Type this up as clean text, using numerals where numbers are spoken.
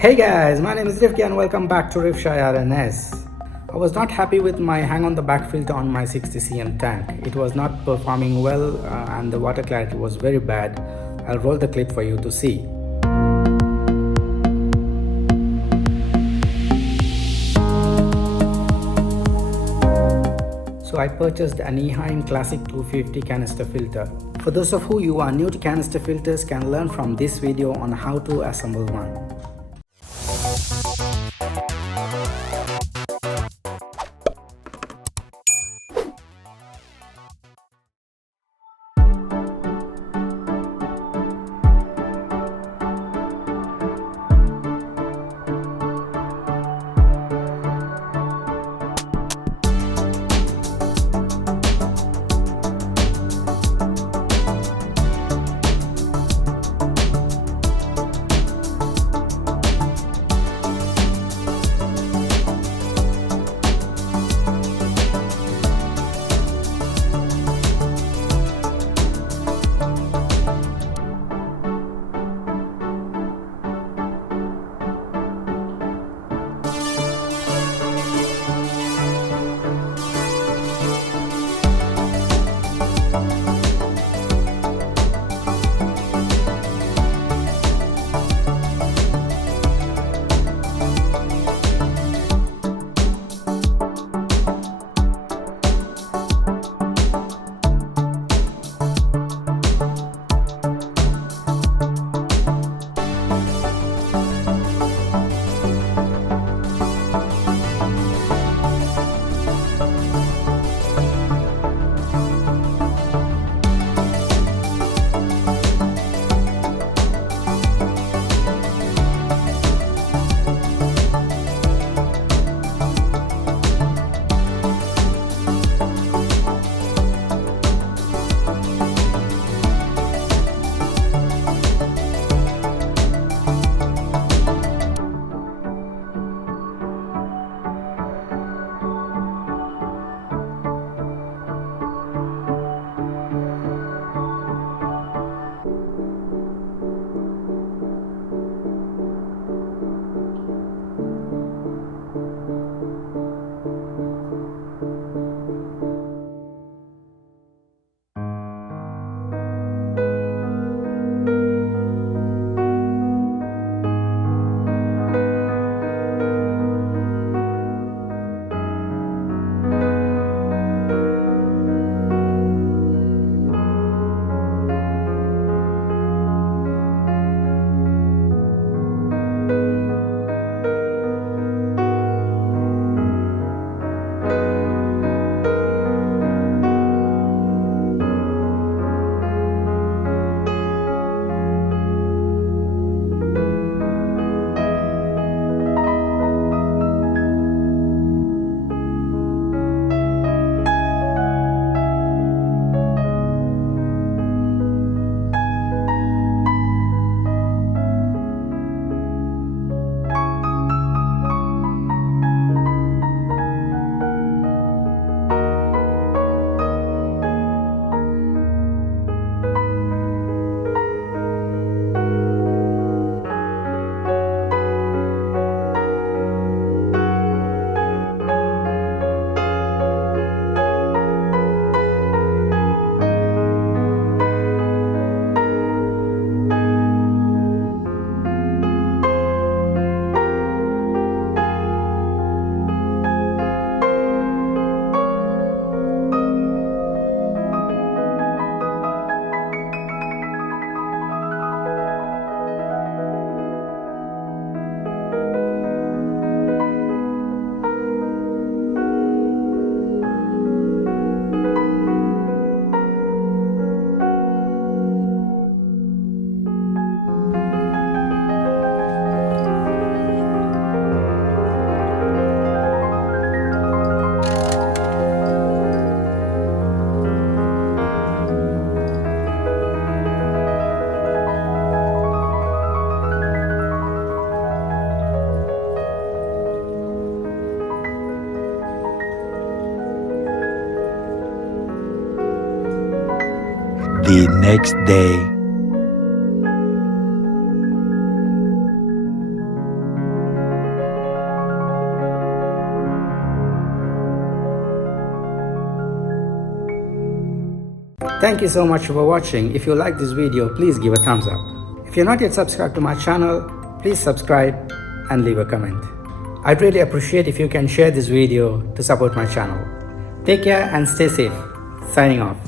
Hey guys, my name is Rifki and welcome back to Rifshy RNS. I was not happy with my hang on the back filter on my 60 cm tank. It was not performing well and the water clarity was very bad. I'll roll the clip for you to see. So I purchased an Eheim Classic 250 canister filter. For those of you are new to canister filters can learn from this video on how to assemble one. The next day, Thank you so much for watching. If you like this video, please give a thumbs up. If you're not yet subscribed to my channel, please subscribe and leave a comment. I'd really appreciate if you can share this video to support my channel. Take care and stay safe. Signing off.